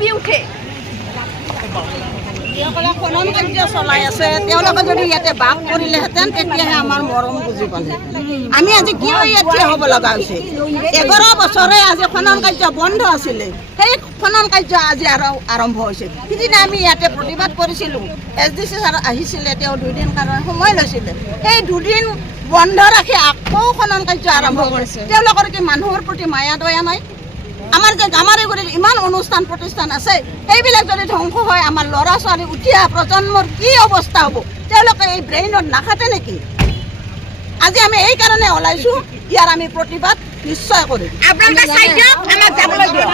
কঁপি উঠে। যিসকলে খনন কাৰ্য চলাই আছে তেওঁলোকে যদি ইয়াতে বাস কৰিলেহেঁতেন তেতিয়াহে আমাৰ মৰম বুজি পালে। আমি আজি কিয় ইয়াত থিয় হ'ব লগা হৈছে? 11 বছৰে আজি খনন কাৰ্য বন্ধ আছিলে, সেই খনন কাৰ্য আজি আৰম্ভ হৈছে। সিদিনা আমি ইয়াতে প্ৰতিবাদ কৰিছিলোঁ, SDC ছাৰ আহিছিলে, তেওঁ 2 দিন কাৰণে সময় লৈছিলে। সেই 2 দিন বন্ধ ৰাখি আকৌ খনন কাৰ্য আৰম্ভ কৰিছে। তেওঁলোকৰ কি মানুহৰ প্ৰতি মায়া দয়া নাই? আমাৰ যে গামাৰিগুৰিত ইমান অনুষ্ঠান প্ৰতিষ্ঠান আছে, সেইবিলাক যদি ধ্বংস হয় আমাৰ ল'ৰা ছোৱালী উঠি অহা প্ৰজন্মৰ কি অৱস্থা হ'ব? তেওঁলোকে এই ব্ৰেইনত নাখাতে নেকি? আজি আমি এই কাৰণে ওলাইছোঁ, ইয়াৰ আমি প্ৰতিবাদ নিশ্চয় কৰিম। আপোনালোকে চাই দিয়ক, আমাক যাবলৈ দিয়ক।